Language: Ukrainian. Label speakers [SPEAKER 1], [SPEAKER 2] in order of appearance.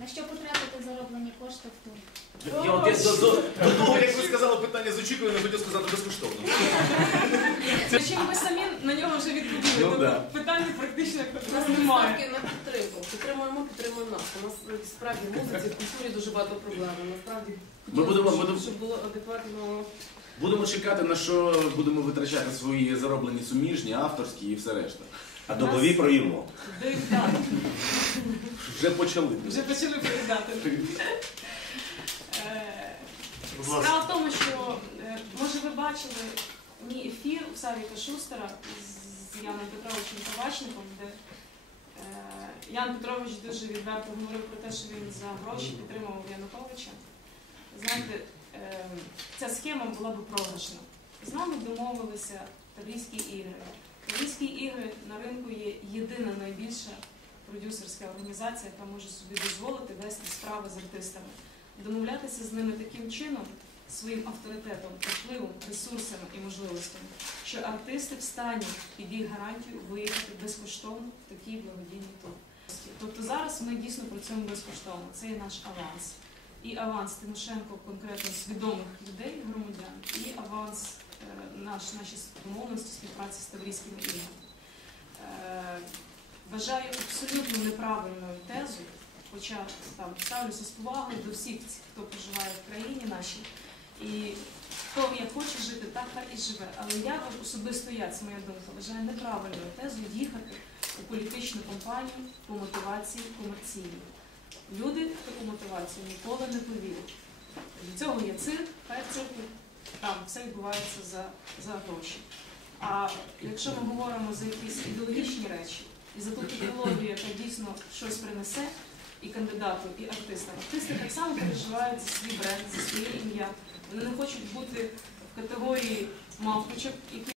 [SPEAKER 1] На що потратити зароблені кошти в тур?
[SPEAKER 2] Я от я до, до, до того, як ви сказали питання з очікуванням, хотів сказати безкоштовно.
[SPEAKER 3] Чим ви самі на нього вже відповіли,
[SPEAKER 2] Ну, да.
[SPEAKER 3] питання практично
[SPEAKER 4] У нас
[SPEAKER 3] немає.
[SPEAKER 4] ставки на підтримку. Підтримуємо, підтримуємо нас. У нас е, справді в музиці, в культурі дуже багато проблем. Насправді
[SPEAKER 2] Ми будемо-
[SPEAKER 4] щоб-
[SPEAKER 2] будемо-
[SPEAKER 4] щоб було адекватно.
[SPEAKER 2] Будемо чекати, на що будемо витрачати свої зароблені суміжні, авторські і все решта.
[SPEAKER 5] А добові проїмо.
[SPEAKER 3] Доїдати.
[SPEAKER 2] Вже почали.
[SPEAKER 3] Вже почали передати. Е, Справа в тому, що е, може ви бачили мій ефір у Савіка Шустера з Яном Петровичем Табачником, де е, Ян Петрович дуже відверто говорив про те, що він за гроші підтримував Януковича. Знаєте, ця схема була би програшна. З нами домовилися Таврійські ігри. Таврійські ігри на ринку є єдина найбільша продюсерська організація, яка може собі дозволити вести справи з артистами домовлятися з ними таким чином, своїм авторитетом, впливом, ресурсами і можливостями, що артисти в стані їх гарантію виїхати безкоштовно в такий благодійний тур. Тобто зараз ми дійсно працюємо безкоштовно. Це є наш аванс. І аванс Тимошенко конкретно свідомих людей, громадян, і аванс е, наш, наші домовленості співпраці з Таврійськими іграми. Вважаю абсолютно неправильною тезу, хоча там ставлюся з повагою до всіх, хто проживає в країні нашій. І хто як хоче жити, так так і живе. Але я особисто я, це моя думка, вважаю неправильною тезою їхати у політичну кампанію по мотивації комерційній. Люди в таку мотивацію ніколи не повірять. Для цього є цирк, хай там все відбувається за, за гроші. А якщо ми говоримо за якісь ідеологічні речі і за ту ідеологію, яка дійсно щось принесе, і кандидату, і артистам. Артисти так само переживають за свій бренд, за своє ім'я. Вони не хочуть бути в категорії мавпочок, які